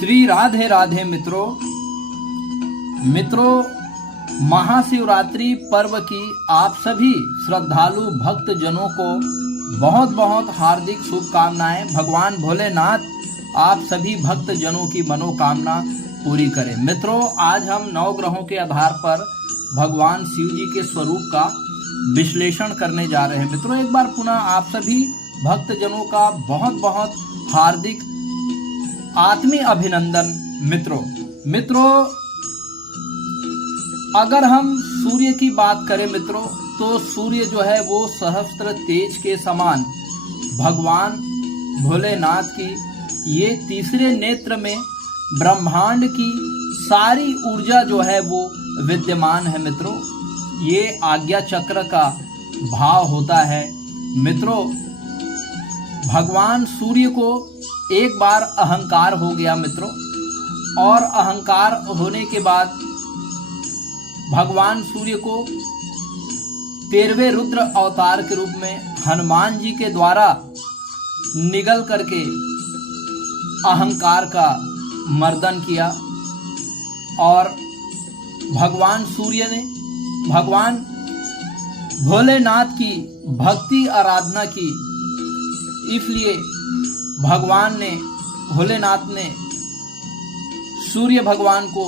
श्री राधे राधे मित्रों। महाशिवरात्रि पर्व की आप सभी श्रद्धालु भक्त जनों को बहुत बहुत हार्दिक शुभकामनाएं। भगवान भोलेनाथ आप सभी भक्त जनों की मनोकामना पूरी करें। मित्रों, आज हम नवग्रहों के आधार पर भगवान शिव जी के स्वरूप का विश्लेषण करने जा रहे हैं। मित्रों, एक बार पुनः आप सभी भक्त जनों का बहुत बहुत हार्दिक आत्मीय अभिनंदन। मित्रों, अगर हम सूर्य की बात करें मित्रों, तो सूर्य जो है वो सहस्त्र तेज के समान भगवान भोलेनाथ की ये तीसरे नेत्र में ब्रह्मांड की सारी ऊर्जा जो है वो विद्यमान है। मित्रों, ये आज्ञा चक्र का भाव होता है। मित्रों, भगवान सूर्य को एक बार अहंकार हो गया मित्रों, और अहंकार होने के बाद भगवान सूर्य को 13वें रुद्र अवतार के रूप में हनुमान जी के द्वारा निगल करके अहंकार का मर्दन किया, और भगवान सूर्य ने भगवान भोलेनाथ की भक्ति आराधना की। इसलिए भगवान ने भोलेनाथ ने सूर्य भगवान को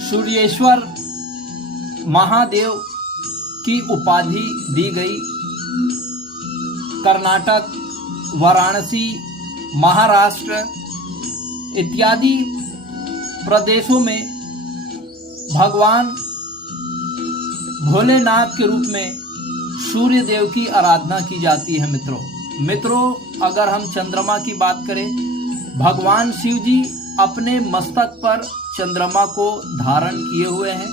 सूर्येश्वर महादेव की उपाधि दी गई। कर्नाटक, वाराणसी, महाराष्ट्र इत्यादि प्रदेशों में भगवान भोलेनाथ के रूप में सूर्य देव की आराधना की जाती है। मित्रों, अगर हम चंद्रमा की बात करें, भगवान शिव जी अपने मस्तक पर चंद्रमा को धारण किए हुए हैं।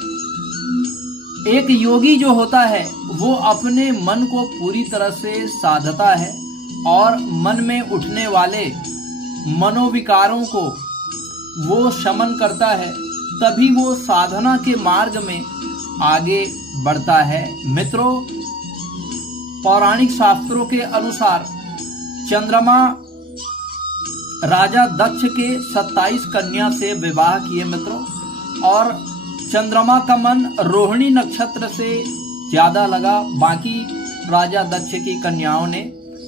एक योगी जो होता है वो अपने मन को पूरी तरह से साधता है और मन में उठने वाले मनोविकारों को वो शमन करता है, तभी वो साधना के मार्ग में आगे बढ़ता है। मित्रों, पौराणिक शास्त्रों के अनुसार चंद्रमा राजा दक्ष के 27 कन्या से विवाह किए मित्रों, और चंद्रमा का मन रोहिणी नक्षत्र से ज्यादा लगा। बाकी राजा दक्ष की कन्याओं ने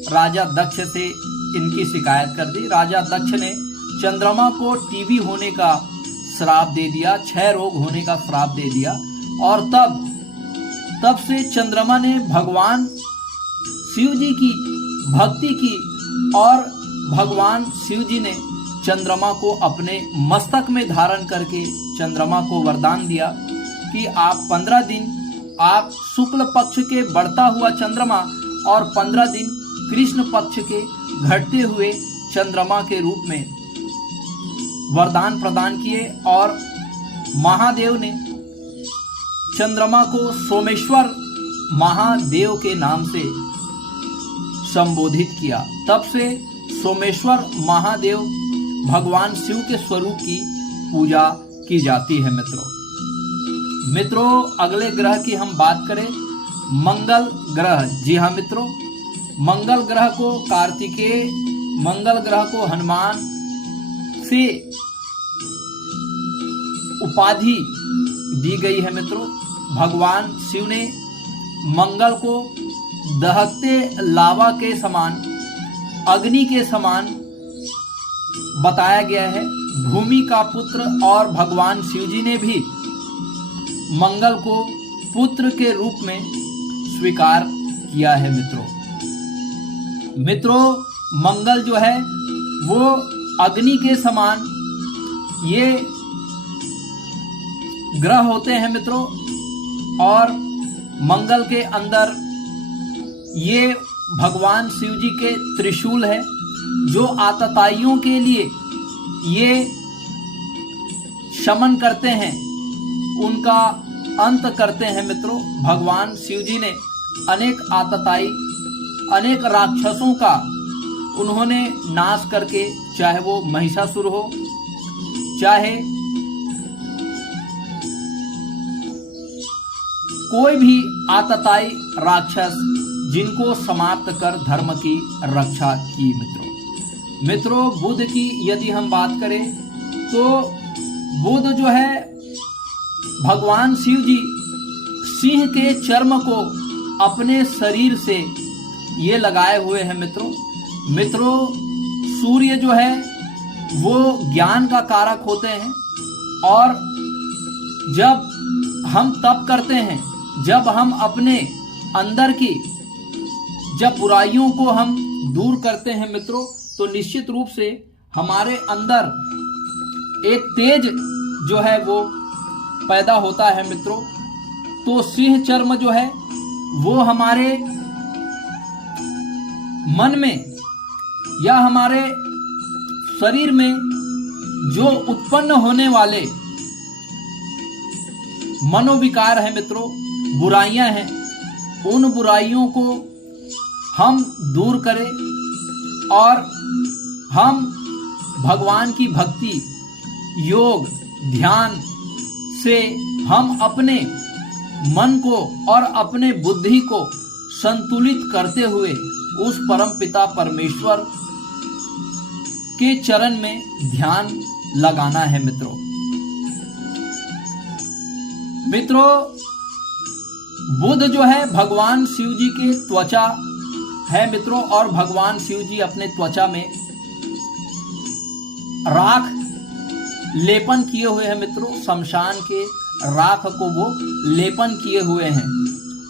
राजा दक्ष से इनकी शिकायत कर दी। राजा दक्ष ने चंद्रमा को टीबी होने का श्राप दे दिया, क्षय रोग होने का श्राप दे दिया, और तब से चंद्रमा ने भगवान शिव जी की भक्ति की, और भगवान शिव जी ने चंद्रमा को अपने मस्तक में धारण करके चंद्रमा को वरदान दिया कि आप 15 दिन आप शुक्ल पक्ष के बढ़ता हुआ चंद्रमा और 15 दिन कृष्ण पक्ष के घटते हुए चंद्रमा के रूप में वरदान प्रदान किए, और महादेव ने चंद्रमा को सोमेश्वर महादेव के नाम से संबोधित किया। तब से सोमेश्वर महादेव भगवान शिव के स्वरूप की पूजा की जाती है। मित्रों, अगले ग्रह की हम बात करें, मंगल ग्रह। जी हाँ मित्रों, मंगल ग्रह को कार्तिकेय, मंगल ग्रह को हनुमान से उपाधि दी गई है। मित्रों, भगवान शिव ने मंगल को दहकते लावा के समान, अग्नि के समान बताया गया है, भूमि का पुत्र, और भगवान शिव जी ने भी मंगल को पुत्र के रूप में स्वीकार किया है। मित्रों, मंगल जो है वो अग्नि के समान ये ग्रह होते हैं मित्रों, और मंगल के अंदर ये भगवान शिव जी के त्रिशूल है, जो आतताइयों के लिए ये शमन करते हैं, उनका अंत करते हैं। मित्रों, भगवान शिव जी ने अनेक आतताई, अनेक राक्षसों का उन्होंने नाश करके, चाहे वो महिषासुर हो, चाहे कोई भी आतताई राक्षस, जिनको समाप्त कर धर्म की रक्षा की। मित्रों, मित्रों बुध की यदि हम बात करें तो बुध जो है भगवान शिव जी सिंह के चर्म को अपने शरीर से ये लगाए हुए हैं। मित्रों सूर्य जो है वो ज्ञान का कारक होते हैं और जब हम तप करते हैं, जब हम अपने अंदर की जब बुराइयों को हम दूर करते हैं मित्रों, तो निश्चित रूप से हमारे अंदर एक तेज जो है वो पैदा होता है मित्रों। तो सिंह चर्म जो है वो हमारे मन में या हमारे शरीर में जो उत्पन्न होने वाले मनोविकार है मित्रों, बुराइयां हैं, उन बुराइयों को हम दूर करें और हम भगवान की भक्ति, योग, ध्यान से हम अपने मन को और अपने बुद्धि को संतुलित करते हुए उस परम पिता परमेश्वर के चरण में ध्यान लगाना है मित्रों बुध जो है भगवान शिव जी के त्वचा है मित्रों, और भगवान शिव जी अपने त्वचा में राख लेपन किए हुए हैं मित्रों। शमशान के राख को वो लेपन किए हुए हैं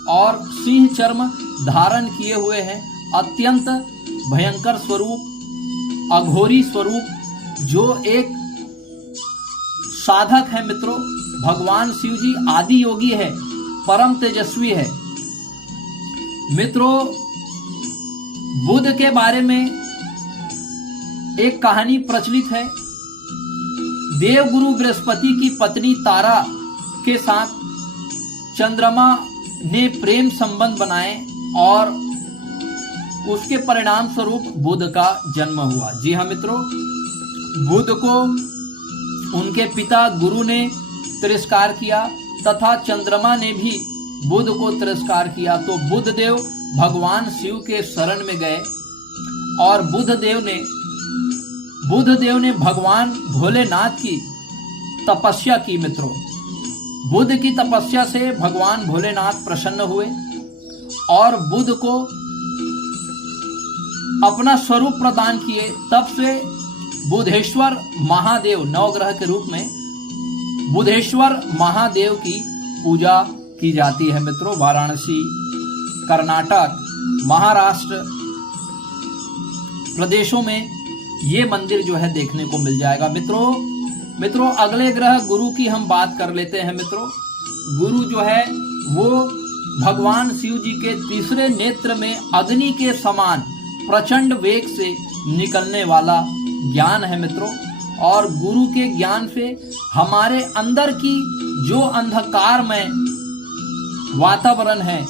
और सिंह चर्म धारण किए हुए हैं। अत्यंत भयंकर स्वरूप, अघोरी स्वरूप, जो एक साधक है मित्रों। भगवान शिव जी आदि योगी है, परम तेजस्वी है मित्रों। बुध के बारे में एक कहानी प्रचलित है। देवगुरु बृहस्पति की पत्नी तारा के साथ चंद्रमा ने प्रेम संबंध बनाए और उसके परिणाम स्वरूप बुध का जन्म हुआ। जी हाँ मित्रों, बुध को उनके पिता गुरु ने तिरस्कार किया तथा चंद्रमा ने भी बुध को तिरस्कार किया। तो बुधदेव भगवान शिव के शरण में गए और बुधदेव ने भगवान भोलेनाथ की तपस्या की मित्रों। बुध की तपस्या से भगवान भोलेनाथ प्रसन्न हुए और बुध को अपना स्वरूप प्रदान किए। तब से बुधेश्वर महादेव, नवग्रह के रूप में बुधेश्वर महादेव की पूजा की जाती है मित्रों। वाराणसी, कर्नाटक, महाराष्ट्र प्रदेशों में ये मंदिर जो है देखने को मिल जाएगा मित्रों। अगले ग्रह गुरु की हम बात कर लेते हैं मित्रों। गुरु जो है वो भगवान शिव जी के तीसरे नेत्र में अग्नि के समान प्रचंड वेग से निकलने वाला ज्ञान है मित्रों। और गुरु के ज्ञान से हमारे अंदर की जो अंधकारमय वातावरण है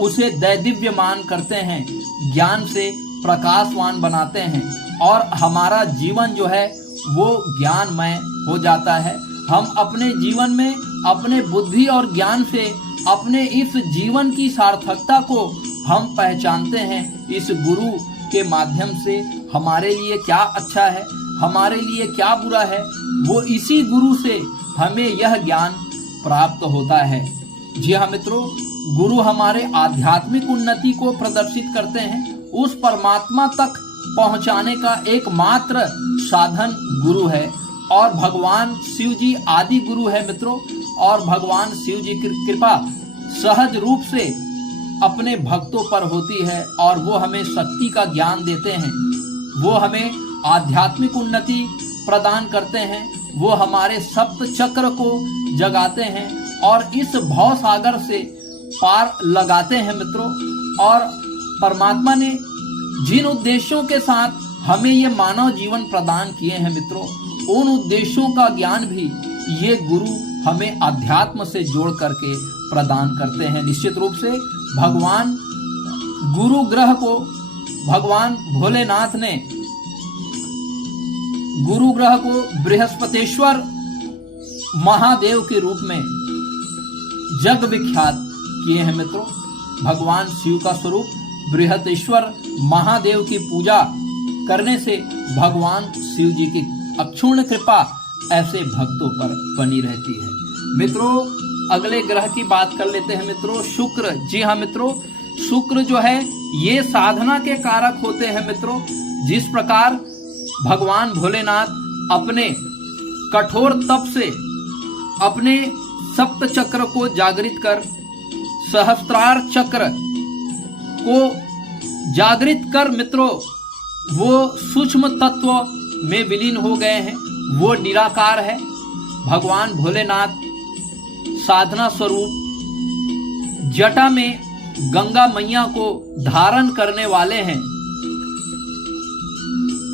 उसे दैदिव्यमान करते हैं, ज्ञान से प्रकाशवान बनाते हैं और हमारा जीवन जो है वो ज्ञानमय हो जाता है। हम अपने जीवन में अपने बुद्धि और ज्ञान से अपने इस जीवन की सार्थकता को हम पहचानते हैं। इस गुरु के माध्यम से हमारे लिए क्या अच्छा है, हमारे लिए क्या बुरा है, वो इसी गुरु से हमें यह ज्ञान प्राप्त होता है। जी हाँ मित्रों, गुरु हमारे आध्यात्मिक उन्नति को प्रदर्शित करते हैं। उस परमात्मा तक पहुंचाने का एकमात्र साधन गुरु है और भगवान शिव जी आदि गुरु है मित्रों। और भगवान शिव जी की कृपा सहज रूप से अपने भक्तों पर होती है और वो हमें शक्ति का ज्ञान देते हैं, वो हमें आध्यात्मिक उन्नति प्रदान करते हैं, वो हमारे सप्त चक्र को जगाते हैं और इस भव सागर से पार लगाते हैं मित्रों। और परमात्मा ने जिन उद्देश्यों के साथ हमें ये मानव जीवन प्रदान किए हैं मित्रों, उन उद्देश्यों का ज्ञान भी ये गुरु हमें अध्यात्म से जोड़ करके प्रदान करते हैं। निश्चित रूप से भगवान गुरु ग्रह को भगवान भोलेनाथ ने गुरु ग्रह को बृहस्पतेश्वर महादेव के रूप में जग विख्यात किए हैं मित्रों। भगवान शिव का स्वरूप बृहस्पतेश्वर महादेव की पूजा करने से भगवान शिव जी की अक्षुण्ण कृपा ऐसे भक्तों पर बनी रहती है। मित्रों, अगले ग्रह की बात कर लेते हैं मित्रों, शुक्र। जी हाँ मित्रों, शुक्र जो है ये साधना के कारक होते हैं मित्रों। जिस प्रकार भगवान भोलेनाथ अपने कठोर तप से अपने सप्त चक्र को जागृत कर, सहस्त्रार चक्र को जागृत कर मित्रों वो सूक्ष्म तत्व में विलीन हो गए हैं, वो निराकार है। भगवान भोलेनाथ साधना स्वरूप जटा में गंगा मैया को धारण करने वाले हैं।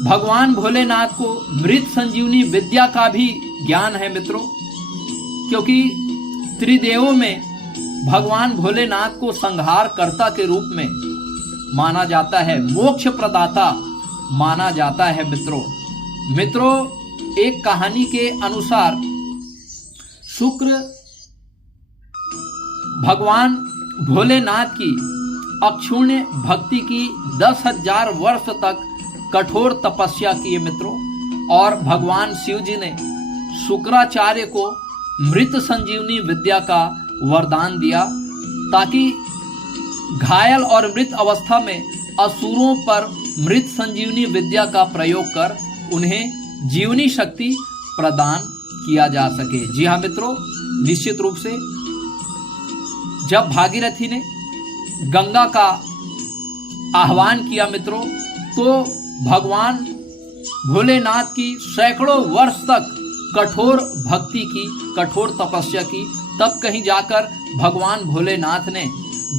भगवान भोलेनाथ को मृत संजीवनी विद्या का भी ज्ञान है मित्रों, क्योंकि त्रिदेवों में भगवान भोलेनाथ को संहारकर्ता के रूप में माना जाता है, मोक्ष प्रदाता माना जाता है मित्रों। एक कहानी के अनुसार शुक्र भगवान भोलेनाथ की अक्षुण्य भक्ति की 10,000 वर्ष तक कठोर तपस्या किए मित्रों, और भगवान शिव जी ने शुक्राचार्य को मृत संजीवनी विद्या का वरदान दिया, ताकि घायल और मृत अवस्था में असुरों पर मृत संजीवनी विद्या का प्रयोग कर उन्हें जीवनी शक्ति प्रदान किया जा सके। जी हाँ मित्रों, निश्चित रूप से जब भागीरथी ने गंगा का आह्वान किया मित्रों, तो भगवान भोलेनाथ की सैकड़ों वर्ष तक कठोर भक्ति की, कठोर तपस्या की, तब कहीं जाकर भगवान भोलेनाथ ने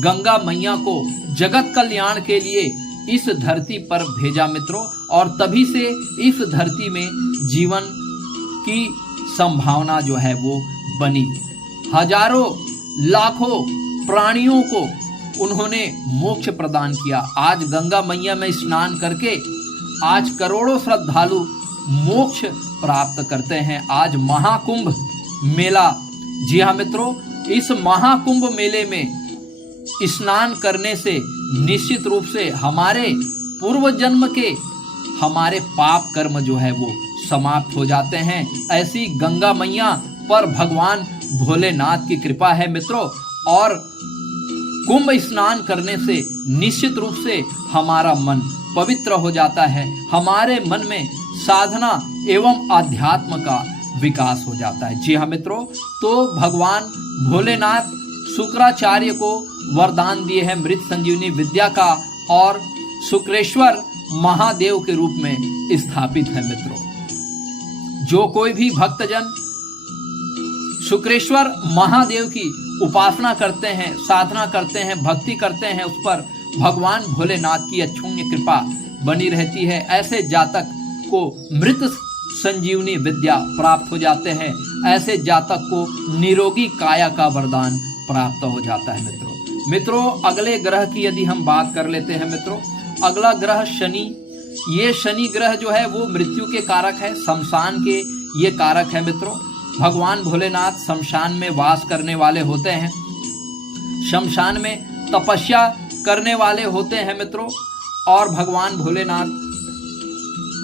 गंगा मैया को जगत कल्याण के लिए इस धरती पर भेजा मित्रों, और तभी से इस धरती में जीवन की संभावना जो है वो बनी। हजारों लाखों प्राणियों को उन्होंने मोक्ष प्रदान किया। आज गंगा मैया में स्नान करके आज करोड़ों श्रद्धालु मोक्ष प्राप्त करते हैं। आज महाकुंभ मेला, जी हाँ मित्रों, इस महाकुंभ मेले में स्नान करने से निश्चित रूप से हमारे पूर्व जन्म के हमारे पाप कर्म जो है वो समाप्त हो जाते हैं। ऐसी गंगा मैया पर भगवान भोलेनाथ की कृपा है मित्रों, और कुंभ स्नान करने से निश्चित रूप से हमारा मन पवित्र हो जाता है, हमारे मन में साधना एवं अध्यात्म का विकास हो जाता है। जी हाँ मित्रों, तो भगवान भोलेनाथ शुक्राचार्य को वरदान दिए हैं मृत संजीवनी विद्या का, और शुक्रेश्वर महादेव के रूप में स्थापित है मित्रों। जो कोई भी भक्तजन शुक्रेश्वर महादेव की उपासना करते हैं, साधना करते हैं, भक्ति करते हैं, उस पर भगवान भोलेनाथ की अक्षुण्य कृपा बनी रहती है। ऐसे जातक को मृत संजीवनी विद्या प्राप्त हो जाते हैं, ऐसे जातक को निरोगी काया का वरदान प्राप्त हो जाता है मित्रों। अगले ग्रह की यदि हम बात कर लेते हैं मित्रों, अगला ग्रह शनि। ये शनि ग्रह जो है वो मृत्यु के कारक है, शमशान के ये कारक है मित्रों। भगवान भोलेनाथ शमशान में वास करने वाले होते हैं, शमशान में तपस्या करने वाले होते हैं मित्रों, और भगवान भोलेनाथ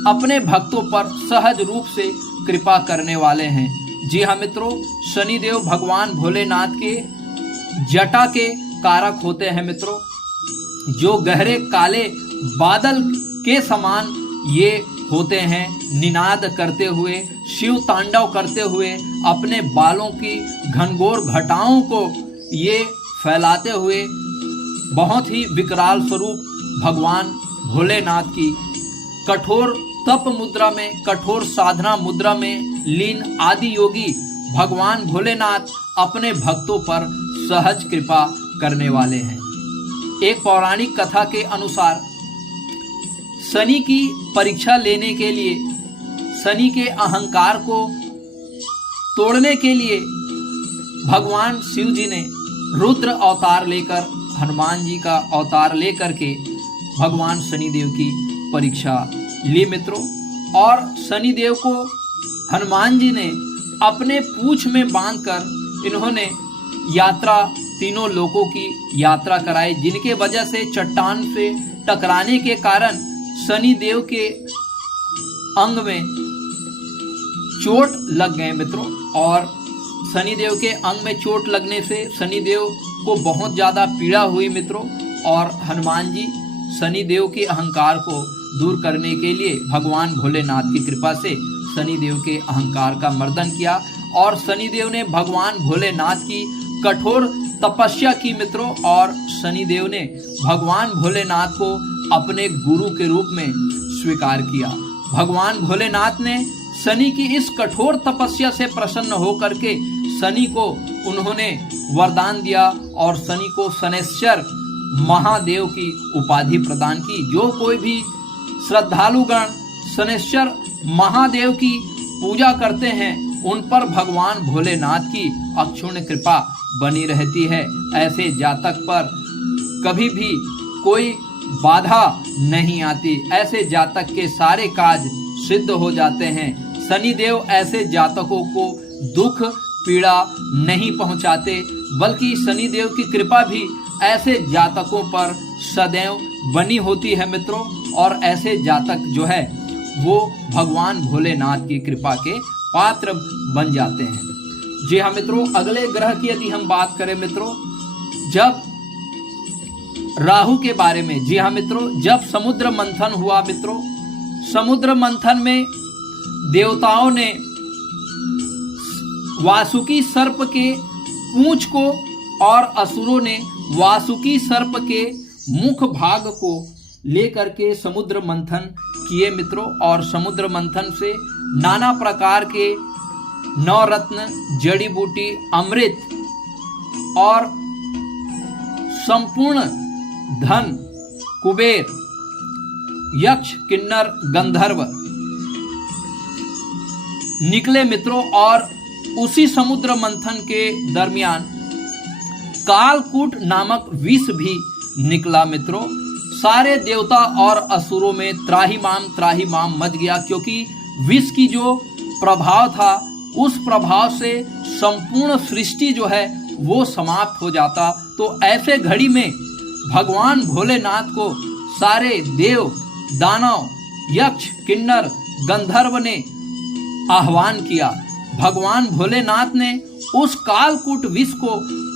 अपने भक्तों पर सहज रूप से कृपा करने वाले हैं। जी हाँ मित्रों, शनिदेव भगवान भोलेनाथ के जटा के कारक होते हैं मित्रों, जो गहरे काले बादल के समान ये होते हैं, निनाद करते हुए, शिव तांडव करते हुए, अपने बालों की घनघोर घटाओं को ये फैलाते हुए बहुत ही विकराल स्वरूप भगवान भोलेनाथ की कठोर तप मुद्रा में, कठोर साधना मुद्रा में लीन आदि योगी भगवान भोलेनाथ अपने भक्तों पर सहज कृपा करने वाले हैं। एक पौराणिक कथा के अनुसार शनि की परीक्षा लेने के लिए, शनि के अहंकार को तोड़ने के लिए भगवान शिव जी ने रुद्र अवतार लेकर, हनुमान जी का अवतार लेकर के भगवान शनिदेव की परीक्षा ली मित्रों। और शनिदेव को हनुमान जी ने अपने पूंछ में बांधकर इन्होंने यात्रा, तीनों लोकों की यात्रा कराई, जिनके वजह से चट्टान से टकराने के कारण शनि देव के अंग में चोट लग गए मित्रों। और शनि देव के अंग में चोट लगने से शनि देव को बहुत ज्यादा पीड़ा हुई मित्रों। और हनुमान जी शनि देव के अहंकार को दूर करने के लिए भगवान भोलेनाथ की कृपा से शनि देव के अहंकार का मर्दन किया। और शनि देव ने भगवान भोलेनाथ की कठोर तपस्या की मित्रों। और शनि देव ने भगवान भोलेनाथ को अपने गुरु के रूप में स्वीकार किया। भगवान भोलेनाथ ने शनि की इस कठोर तपस्या से प्रसन्न होकर के शनि को उन्होंने वरदान दिया और शनि को शनैश्चर महादेव की उपाधि प्रदान की। जो कोई भी श्रद्धालुगण शनैश्चर महादेव की पूजा करते हैं उन पर भगवान भोलेनाथ की अक्षुण्ण कृपा बनी रहती है। ऐसे जातक पर कभी भी कोई बाधा नहीं आती। ऐसे जातक के सारे काज सिद्ध हो जाते हैं। शनि देव ऐसे जातकों को दुख पीड़ा नहीं पहुंचाते, बल्कि शनि देव की कृपा भी ऐसे जातकों पर सदैव बनी होती है मित्रों। और ऐसे जातक जो है वो भगवान भोलेनाथ की कृपा के पात्र बन जाते हैं। जी हाँ मित्रों, अगले ग्रह की यदि हम बात करें मित्रों, जब राहु के बारे में, जी हाँ मित्रों, जब समुद्र मंथन हुआ मित्रों, समुद्र मंथन में देवताओं ने वासुकी सर्प के पूंछ को और असुरों ने वासुकी सर्प के मुख भाग को लेकर के समुद्र मंथन किए मित्रों। और समुद्र मंथन से नाना प्रकार के नवरत्न, जड़ी बूटी, अमृत और संपूर्ण धन, कुबेर, यक्ष, किन्नर, गंधर्व निकले मित्रों। और उसी समुद्र मंथन के दरमियान कालकूट नामक विष भी निकला मित्रों। सारे देवता और असुरों में त्राहिमाम मच गया, क्योंकि विष की जो प्रभाव था उस प्रभाव से संपूर्ण सृष्टि जो है वो समाप्त हो जाता। तो ऐसे घड़ी में भगवान भोलेनाथ को सारे देव, दानव, यक्ष, किन्नर, गंधर्व ने आह्वान किया। भगवान भोलेनाथ ने उस कालकूट विष को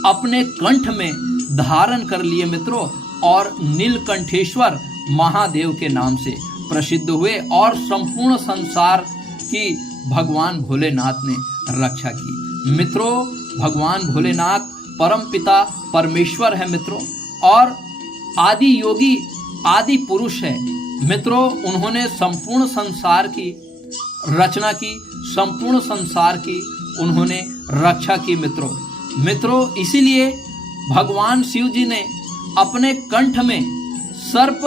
अपने कंठ में धारण कर लिए मित्रों और नीलकंठेश्वर महादेव के नाम से प्रसिद्ध हुए और संपूर्ण संसार की भगवान भोलेनाथ ने रक्षा की। मित्रों, भगवान भोलेनाथ परम पिता परमेश्वर है मित्रों और आदि योगी, आदि पुरुष है मित्रों। उन्होंने संपूर्ण संसार की रचना की, संपूर्ण संसार की उन्होंने रक्षा की मित्रों। इसीलिए भगवान शिव जी ने अपने कंठ में सर्प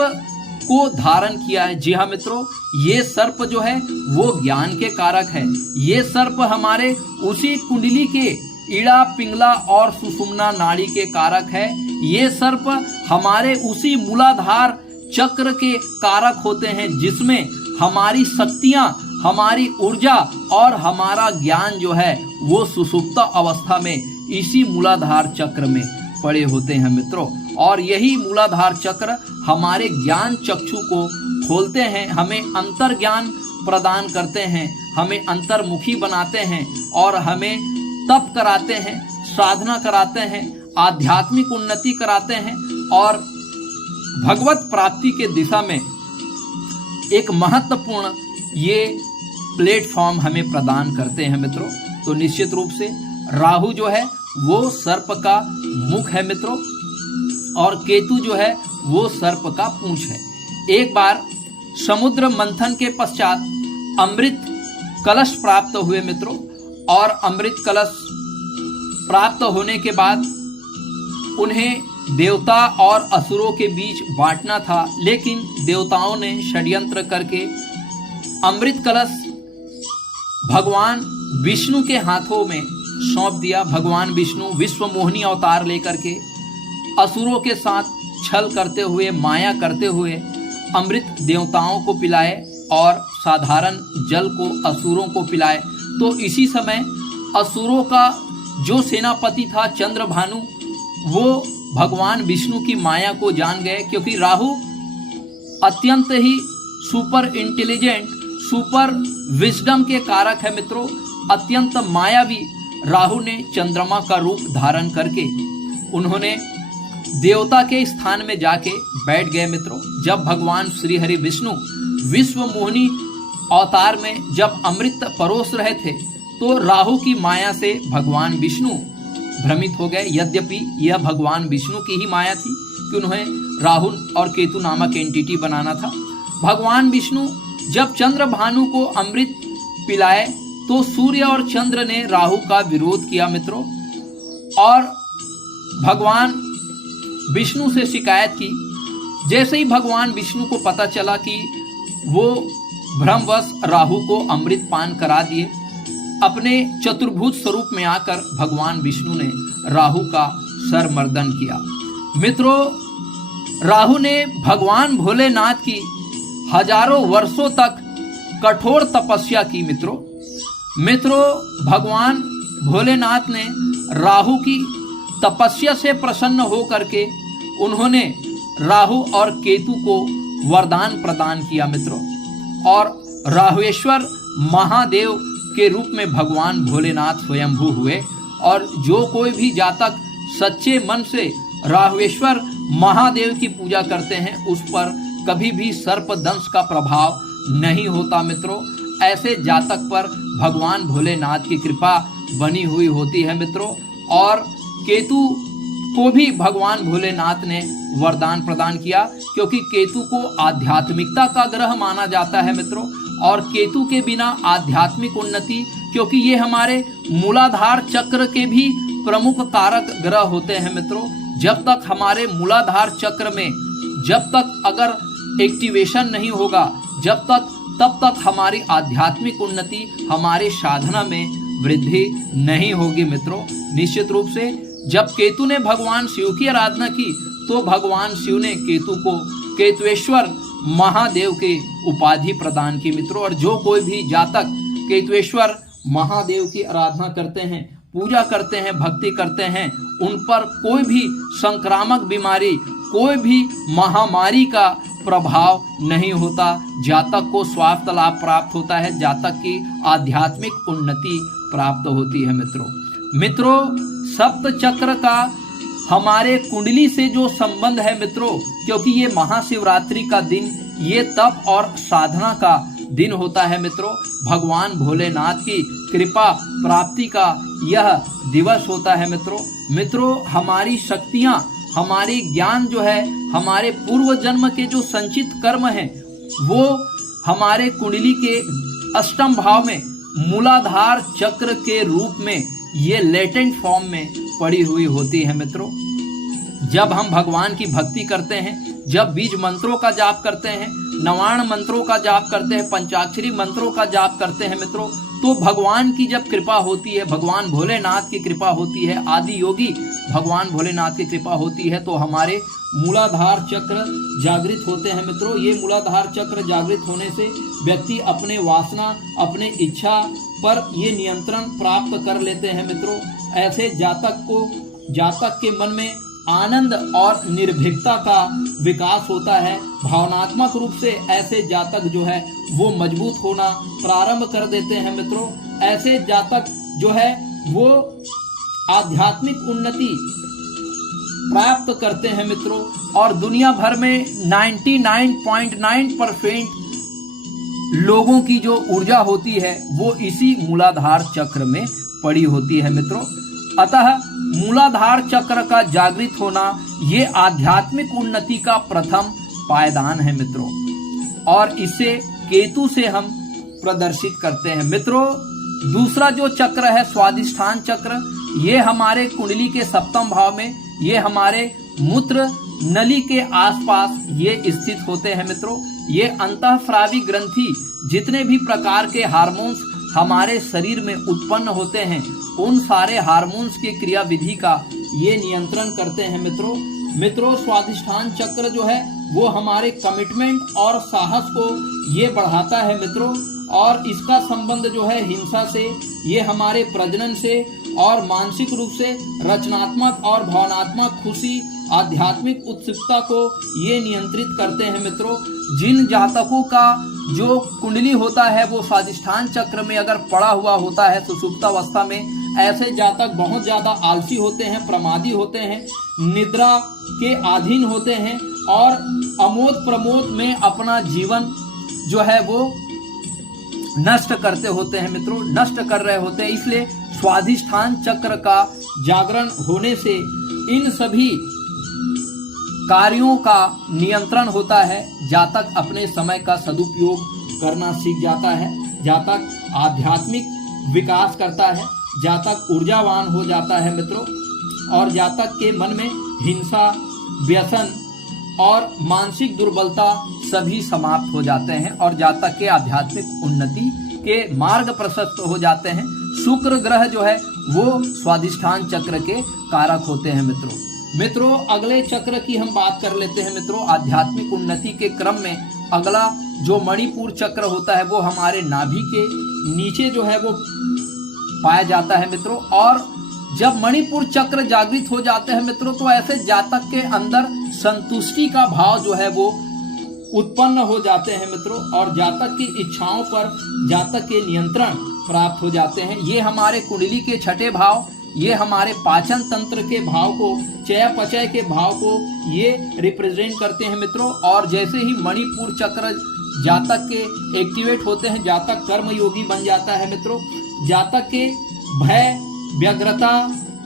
को धारण किया है। जी हाँ मित्रों, ये सर्प जो है वो ज्ञान के कारक है। ये सर्प हमारे उसी कुंडली के ईड़ा, पिंगला और सुषुम्ना नाड़ी के कारक है। ये सर्प हमारे उसी मूलाधार चक्र के कारक होते हैं, जिसमें हमारी शक्तियां, हमारी ऊर्जा और हमारा ज्ञान जो है वो सुषुप्त अवस्था में इसी मूलाधार चक्र में पड़े होते हैं मित्रों। और यही मूलाधार चक्र हमारे ज्ञान चक्षु को खोलते हैं, हमें अंतर ज्ञान प्रदान करते हैं, हमें अंतर्मुखी बनाते हैं और हमें तप कराते हैं, साधना कराते हैं, आध्यात्मिक उन्नति कराते हैं और भगवत प्राप्ति के दिशा में एक महत्वपूर्ण ये प्लेटफॉर्म हमें प्रदान करते हैं मित्रों। तो निश्चित रूप से राहु जो है वो सर्प का मुख है मित्रों और केतु जो है वो सर्प का पूंछ है। एक बार समुद्र मंथन के पश्चात अमृत कलश प्राप्त हुए मित्रों और अमृत कलश प्राप्त होने के बाद उन्हें देवता और असुरों के बीच बांटना था, लेकिन देवताओं ने षड्यंत्र करके अमृत कलश भगवान विष्णु के हाथों में सौंप दिया। भगवान विष्णु विश्व मोहिनी अवतार लेकर के असुरों के साथ छल करते हुए, माया करते हुए अमृत देवताओं को पिलाए और साधारण जल को असुरों को पिलाए। तो इसी समय असुरों का जो सेनापति था चंद्रभानु, वो भगवान विष्णु की माया को जान गए, क्योंकि राहु अत्यंत ही सुपर इंटेलिजेंट, सुपर विजडम के कारक है मित्रों। अत्यंत मायावी राहु ने चंद्रमा का रूप धारण करके उन्होंने देवता के स्थान में जाके बैठ गए मित्रों। जब भगवान श्री हरि विष्णु विश्व मोहिनी अवतार में जब अमृत परोस रहे थे तो राहु की माया से भगवान विष्णु भ्रमित हो गए। यद्यपि यह भगवान विष्णु की ही माया थी कि उन्हें राहु और केतु नामक एंटिटी बनाना था। भगवान विष्णु जब चंद्र भानु को अमृत पिलाए तो सूर्य और चंद्र ने राहु का विरोध किया मित्रों, और भगवान विष्णु से शिकायत की। जैसे ही भगवान विष्णु को पता चला कि वो भ्रमवश राहु को अमृत पान करा दिए, अपने चतुर्भुज स्वरूप में आकर भगवान विष्णु ने राहु का सर मर्दन किया। मित्रों, राहु ने भगवान भोलेनाथ की हजारों वर्षों तक कठोर तपस्या की मित्रों, भगवान भोलेनाथ ने राहु की तपस्या से प्रसन्न होकर के उन्होंने राहु और केतु को वरदान प्रदान किया मित्रों, और राहुएश्वर महादेव के रूप में भगवान भोलेनाथ स्वयंभू हुए। और जो कोई भी जातक सच्चे मन से राहुएश्वर महादेव की पूजा करते हैं उस पर कभी भी सर्पदंश का प्रभाव नहीं होता मित्रों। ऐसे जातक पर भगवान भोलेनाथ की कृपा बनी हुई होती है मित्रों। और केतु को भी भगवान भोलेनाथ ने वरदान प्रदान किया, क्योंकि केतु को आध्यात्मिकता का ग्रह माना जाता है मित्रों। और केतु के बिना आध्यात्मिक उन्नति, क्योंकि ये हमारे मूलाधार चक्र के भी प्रमुख कारक ग्रह होते हैं मित्रों। जब तक हमारे मूलाधार चक्र में जब तक अगर एक्टिवेशन नहीं होगा, तब तक हमारी आध्यात्मिक उन्नति, हमारे साधना में वृद्धि नहीं होगी मित्रों। निश्चित रूप से जब केतु ने भगवान शिव की आराधना की तो भगवान शिव ने केतु को केतुएश्वर महादेव की उपाधि प्रदान की मित्रों। और जो कोई भी जातक केतुएश्वर महादेव की आराधना करते हैं, पूजा करते हैं, भक्ति करते हैं, उन पर कोई भी संक्रामक बीमारी, कोई भी महामारी का प्रभाव नहीं होता। जातक को स्वास्थ्य लाभ प्राप्त होता है, जातक की आध्यात्मिक उन्नति प्राप्त होती है मित्रों। सप्त चक्र का हमारे कुंडली से जो संबंध है मित्रों, क्योंकि ये महाशिवरात्रि का दिन, ये तप और साधना का दिन होता है मित्रों। भगवान भोलेनाथ की कृपा प्राप्ति का यह दिवस होता है मित्रों। हमारी शक्तियां, हमारी ज्ञान जो है, हमारे पूर्व जन्म के जो संचित कर्म हैं, वो हमारे कुंडली के अष्टम भाव में मूलाधार चक्र के रूप में ये लेटेंट फॉर्म में पड़ी हुई होती है मित्रों। जब हम भगवान की भक्ति करते हैं, जब बीज मंत्रों का जाप करते हैं, नवाण मंत्रों का जाप करते हैं, पंचाक्षरी मंत्रों का जाप करते हैं मित्रों, तो भगवान की जब कृपा होती है, भगवान भोलेनाथ की कृपा होती है, आदि योगी भगवान भोलेनाथ की कृपा होती है, तो हमारे मूलाधार चक्र जागृत होते हैं मित्रों। ये मूलाधार चक्र जागृत होने से व्यक्ति अपने वासना, अपने इच्छा पर ये नियंत्रण प्राप्त कर लेते हैं मित्रों। ऐसे जातक के मन में आनंद और निर्भीकता का विकास होता है। भावनात्मक रूप से ऐसे जातक जो है वो मजबूत होना प्रारंभ कर देते हैं मित्रों। ऐसे जातक जो है वो आध्यात्मिक उन्नति प्राप्त करते हैं मित्रों। और दुनिया भर में 99.9% लोगों की जो ऊर्जा होती है वो इसी मूलाधार चक्र में पड़ी होती है मित्रों। अतः मूलाधार चक्र का जागृत होना ये आध्यात्मिक उन्नति का प्रथम पायदान है मित्रों, और इसे केतु से हम प्रदर्शित करते हैं मित्रों। दूसरा जो चक्र है स्वादिष्ठान चक्र, ये हमारे कुंडली के सप्तम भाव में, ये हमारे मूत्र नली के आसपास ये स्थित होते हैं मित्रों। ये अंतःस्रावी ग्रंथि, जितने भी प्रकार के हार्मोन्स हमारे शरीर में उत्पन्न होते हैं, उन सारे हार्मोन्स की क्रिया विधि का ये नियंत्रण करते हैं मित्रों। स्वादिष्ठान चक्र जो है वो हमारे कमिटमेंट और साहस को ये बढ़ाता है मित्रों, और इसका संबंध जो है हिंसा से, ये हमारे प्रजनन से और मानसिक रूप से रचनात्मक और भावनात्मक खुशी आध्यात्मिक उत्सुकता को ये नियंत्रित करते हैं मित्रों। जिन जातकों का जो कुंडली होता है वो स्वादिष्ठान चक्र में अगर पड़ा हुआ होता है सुषुप्तावस्था में, ऐसे जातक बहुत ज्यादा आलसी होते हैं, प्रमादी होते हैं, निद्रा के अधीन होते हैं और अमोद प्रमोद में अपना जीवन जो है वो नष्ट करते होते हैं मित्रों, नष्ट कर रहे होते हैं। इसलिए स्वादिष्ठान चक्र का जागरण होने से इन सभी कार्यों का नियंत्रण होता है। जातक अपने समय का सदुपयोग करना सीख जाता है, जातक आध्यात्मिक विकास करता है, जातक ऊर्जावान हो जाता है मित्रों, और जातक के मन में हिंसा, व्यसन और मानसिक दुर्बलता सभी समाप्त हो जाते हैं और जातक के आध्यात्मिक उन्नति के मार्ग प्रशस्त हो जाते हैं। शुक्र ग्रह जो है वो स्वादिष्ठान चक्र के कारक होते हैं मित्रों। अगले चक्र की हम बात कर लेते हैं मित्रों। आध्यात्मिक उन्नति के क्रम में अगला जो मणिपुर चक्र होता है वो हमारे नाभि के नीचे जो है वो पाया जाता है मित्रों। और जब मणिपुर चक्र जागृत हो जाते हैं मित्रों तो ऐसे जातक के अंदर संतुष्टि का भाव जो है वो उत्पन्न हो जाते हैं मित्रों, और जातक की इच्छाओं पर जातक के नियंत्रण प्राप्त हो जाते हैं। ये हमारे कुंडली के छठे भाव, ये हमारे पाचन तंत्र के भाव को, चयापचय के भाव को ये रिप्रेजेंट करते हैं मित्रों। और जैसे ही मणिपुर चक्र जातक के एक्टिवेट होते हैं, जातक कर्मयोगी बन जाता है मित्रों। जातक के भय व्यग्रता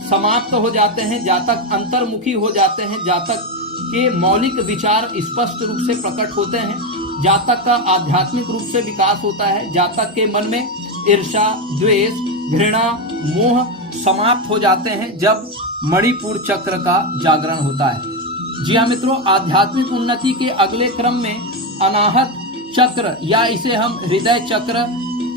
समाप्त हो जाते हैं, जातक अंतर्मुखी हो जाते हैं, जातक के मौलिक विचार स्पष्ट रूप से प्रकट होते हैं, जातक का आध्यात्मिक रूप से विकास होता है, जातक के मन में ईर्ष्या, द्वेष, घृणा, मोह समाप्त हो जाते हैं जब मणिपुर चक्र का जागरण होता है। जी हाँ मित्रों, आध्यात्मिक उन्नति के अगले क्रम में अनाहत चक्र या इसे हम हृदय चक्र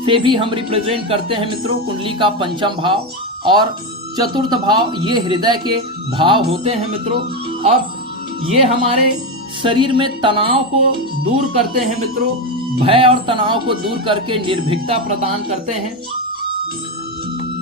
से भी हम रिप्रेजेंट करते हैं मित्रों। कुंडली का पंचम भाव और चतुर्थ भाव ये हृदय के भाव होते हैं मित्रों। अब ये हमारे शरीर में तनाव को दूर करते हैं मित्रों, भय और तनाव को दूर करके निर्भीकता प्रदान करते हैं।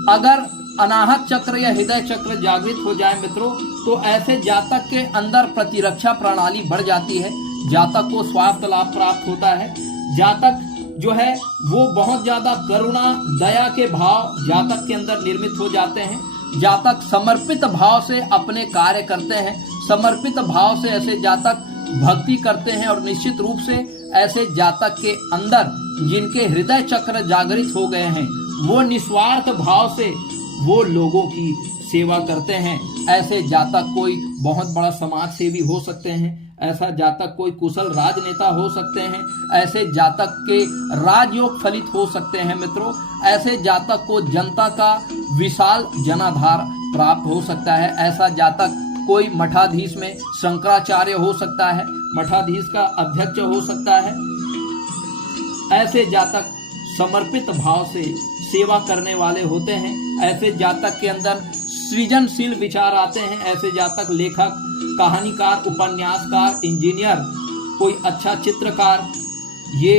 अगर अनाहत चक्र या हृदय चक्र जागृत हो जाए मित्रों तो ऐसे जातक के अंदर प्रतिरक्षा प्रणाली बढ़ जाती है, जातक को स्वास्थ्य लाभ प्राप्त होता है, जातक जो है वो बहुत ज्यादा करुणा, दया के भाव जातक के अंदर निर्मित हो जाते हैं, जातक समर्पित भाव से अपने कार्य करते हैं, समर्पित भाव से ऐसे जातक भक्ति करते हैं और निश्चित रूप से ऐसे जातक के अंदर जिनके हृदय चक्र जागृत हो गए हैं वो निस्वार्थ भाव से वो लोगों की सेवा करते हैं। ऐसे जातक कोई बहुत बड़ा समाज सेवी हो सकते हैं, ऐसा जातक कोई कुशल राजनेता हो सकते हैं, ऐसे जातक के राजयोग फलित हो सकते हैं मित्रों। ऐसे जातक को जनता का विशाल जनाधार प्राप्त हो सकता है, ऐसा जातक कोई मठाधीश में शंकराचार्य हो सकता है, मठाधीश का अध्यक्ष हो सकता है। ऐसे जातक समर्पित भाव से सेवा करने वाले होते हैं, ऐसे जातक के अंदर सृजनशील विचार आते हैं, ऐसे जातक लेखक, कहानीकार, उपन्यासकार, इंजीनियर, कोई अच्छा चित्रकार ये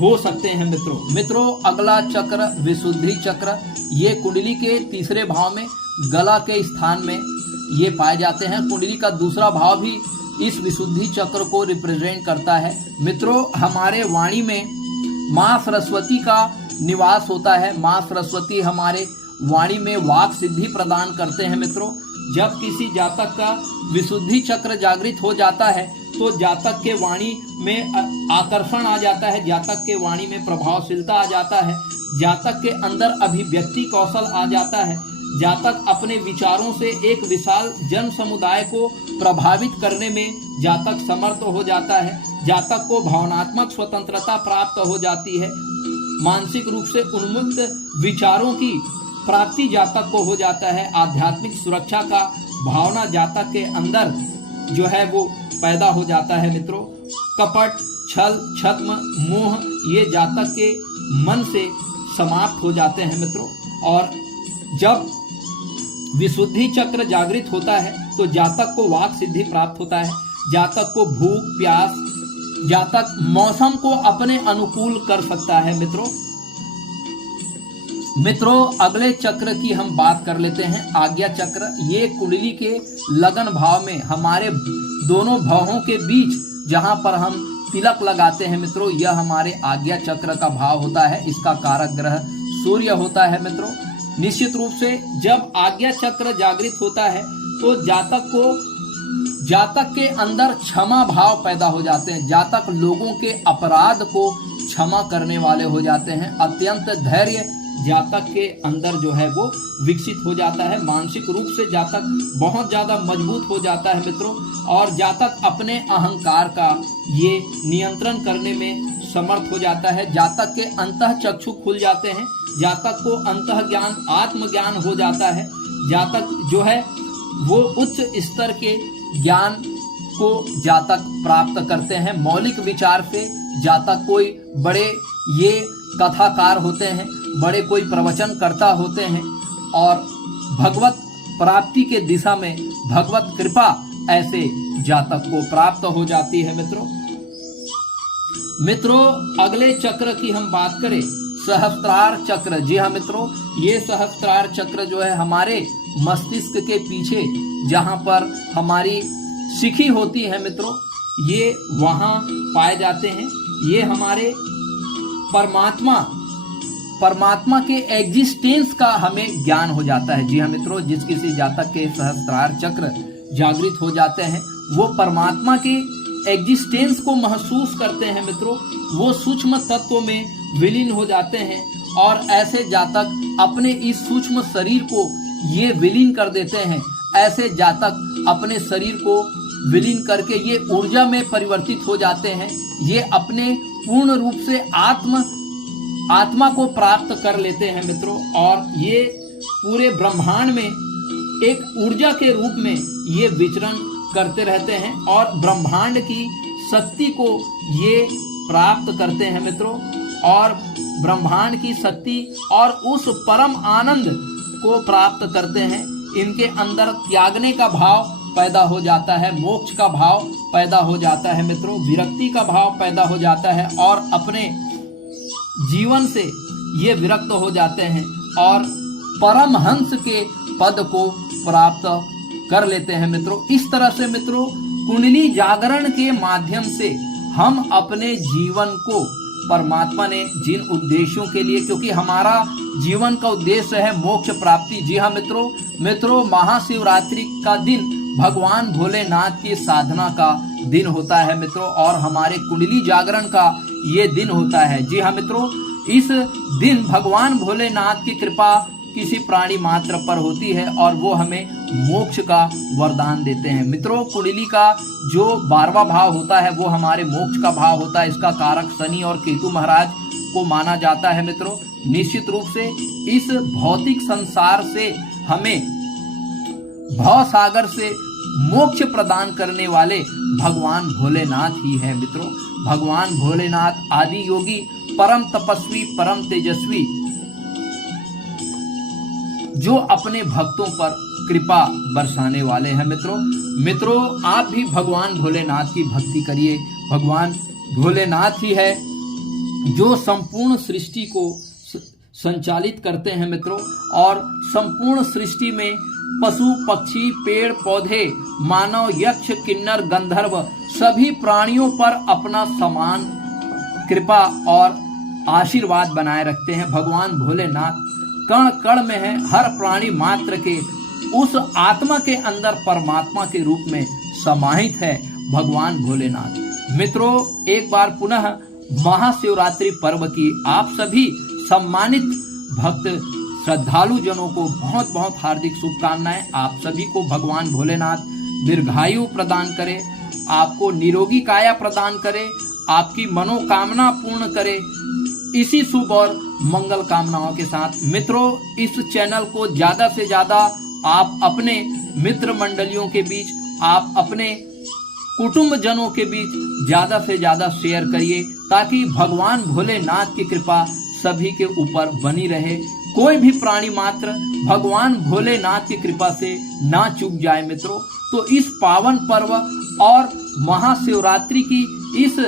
हो सकते हैं मित्रों। अगला चक्र विशुद्धि चक्र, ये कुंडली के तीसरे भाव में गला के स्थान में ये पाए जाते हैं। कुंडली का दूसरा भाव भी इस विशुद्धि चक्र को रिप्रेजेंट करता है मित्रों। हमारे वाणी में माँ सरस्वती का निवास होता है, माँ सरस्वती हमारे वाणी में वाक सिद्धि प्रदान करते हैं मित्रों। जब किसी जातक का विशुद्धि चक्र जागृत हो जाता है तो जातक के वाणी में आकर्षण आ जाता है, जातक के वाणी में प्रभावशीलता आ जाता है, जातक के अंदर अभिव्यक्ति कौशल आ जाता है, जातक अपने विचारों से एक विशाल जन समुदाय को प्रभावित करने में जातक समर्थ हो जाता है, जातक को भावनात्मक स्वतंत्रता प्राप्त हो जाती है, मानसिक रूप से उन्मुक्त विचारों की प्राप्ति जातक को हो जाता है, आध्यात्मिक सुरक्षा का भावना जातक के अंदर जो है वो पैदा हो जाता है मित्रों। कपट, छल, छद्म, मोह ये जातक के मन से समाप्त हो जाते हैं मित्रों। और जब विशुद्धि चक्र जागृत होता है तो जातक को वाक सिद्धि प्राप्त होता है, जातक को भूख प्यास, जातक मौसम को अपने अनुकूल कर सकता है मित्रों। मित्रों अगले चक्र की हम बात कर लेते हैं, आज्ञा चक्र। ये कुंडली के लगन भाव में हमारे दोनों भावों के बीच जहां पर हम तिलक लगाते हैं मित्रों, यह हमारे आज्ञा चक्र का भाव होता है। इसका कारक ग्रह सूर्य होता है मित्रों। निश्चित रूप से जब आज्ञा चक्र जागृत होता है तो जातक के अंदर क्षमा भाव पैदा हो जाते हैं। जातक लोगों के अपराध को क्षमा करने वाले हो जाते हैं। अत्यंत धैर्य जातक के अंदर जो है वो विकसित हो जाता है। मानसिक रूप से जातक बहुत ज्यादा मजबूत हो जाता है मित्रों, और जातक अपने अहंकार का ये नियंत्रण करने में समर्थ हो जाता है। जातक के अंतः चक्षु खुल जाते हैं। जातक को अंतः ज्ञान आत्मज्ञान हो जाता है। जातक जो है वो उच्च स्तर के ज्ञान को जातक प्राप्त करते हैं। मौलिक विचार से जातक कोई बड़े ये कथाकार होते हैं, बड़े कोई प्रवचन करता होते हैं, और भगवत प्राप्ति के दिशा में भगवत कृपा ऐसे जातक को प्राप्त हो जाती है मित्रों अगले चक्र की हम बात करें, सहस्त्रार चक्र। जी हाँ मित्रों, ये सहस्त्रार चक्र जो है हमारे मस्तिष्क के पीछे जहां पर हमारी शिखी होती है मित्रों, ये वहां पाए जाते हैं। ये हमारे परमात्मा के एग्जिस्टेंस का हमें ज्ञान हो जाता है। जी हाँ मित्रों, जिस किसी जातक के सहस्त्रार चक्र जागृत हो जाते हैं वो परमात्मा के एग्जिस्टेंस को महसूस करते हैं मित्रों। वो सूक्ष्म तत्व में विलीन हो जाते हैं, और ऐसे जातक अपने इस सूक्ष्म शरीर को ये विलीन कर देते हैं। ऐसे जातक अपने शरीर को विलीन करके ये ऊर्जा में परिवर्तित हो जाते हैं। ये अपने पूर्ण रूप से आत्मा को प्राप्त कर लेते हैं मित्रों, और ये पूरे ब्रह्मांड में एक ऊर्जा के रूप में ये विचरण करते रहते हैं, और ब्रह्मांड की शक्ति को ये प्राप्त करते हैं मित्रों। और ब्रह्मांड की शक्ति और उस परम आनंद को प्राप्त करते हैं। इनके अंदर त्यागने का भाव पैदा हो जाता है, मोक्ष का भाव पैदा हो जाता है मित्रों, विरक्ति का भाव पैदा हो जाता है, और अपने जीवन से ये विरक्त हो जाते हैं और परमहंस के पद को प्राप्त कर लेते हैं मित्रों। इस तरह से मित्रों कुंडली जागरण के माध्यम से हम अपने जीवन को परमात्मा ने जिन उद्देश्यों के लिए, क्योंकि हमारा जीवन का उद्देश्य है मोक्ष प्राप्ति। जी हाँ मित्रों महाशिवरात्रि का दिन भगवान भोलेनाथ की साधना का दिन होता है मित्रों, और हमारे कुंडली जागरण का ये दिन होता है। जी हाँ मित्रों, इस दिन भगवान भोलेनाथ की कृपा किसी प्राणी मात्र पर होती है और वो हमें मोक्ष का वरदान देते हैं मित्रों। कुंडली का जो 12वां भाव होता है वो हमारे मोक्ष का भाव होता है। इसका कारक शनि और केतु महाराज को माना जाता है मित्रों। निश्चित रूप से इस भौतिक संसार से हमें भव सागर से मोक्ष प्रदान करने वाले भगवान भोलेनाथ ही है मित्रों। भगवान भोलेनाथ आदि योगी, परम तपस्वी, परम तेजस्वी, जो अपने भक्तों पर कृपा बरसाने वाले हैं मित्रों आप भी भगवान भोलेनाथ की भक्ति करिए। भगवान भोलेनाथ ही है जो संपूर्ण सृष्टि को संचालित करते हैं मित्रों, और संपूर्ण सृष्टि में पशु पक्षी पेड़ पौधे मानव यक्ष किन्नर गंधर्व सभी प्राणियों पर अपना समान कृपा और आशीर्वाद बनाए रखते हैं। भगवान भोलेनाथ कण कण में है, हर प्राणी मात्र के उस आत्मा के अंदर परमात्मा के रूप में समाहित है भगवान भोलेनाथ। मित्रों एक बार पुनः महाशिवरात्रि पर्व की आप सभी सम्मानित भक्त श्रद्धालु जनों को बहुत बहुत हार्दिक शुभकामनाएं। आप सभी को भगवान भोलेनाथ दीर्घायु प्रदान करे, आपको निरोगी काया प्रदान करे, आपकी मनोकामना पूर्ण करे। इसी शुभ और मंगल कामनाओं के साथ मित्रों इस चैनल को ज्यादा से ज्यादा आप अपने मित्र मंडलियों के बीच, आप अपने कुटुंब जनों के बीच ज्यादा से ज्यादा शेयर करिए, ताकि भगवान भोलेनाथ की कृपा सभी के ऊपर बनी रहे। कोई भी प्राणी मात्र भगवान भोलेनाथ की कृपा से ना चूक जाए मित्रों। तो इस पावन पर्व और महाशिवरात्रि की इस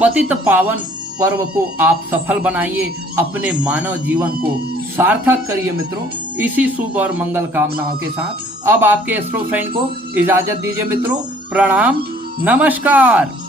पतित पावन पर्व को आप सफल बनाइए, अपने मानव जीवन को सार्थक करिए मित्रों। इसी शुभ और मंगल कामनाओं के साथ अब आपके एस्ट्रो फ्रेंड को इजाजत दीजिए मित्रों। प्रणाम, नमस्कार।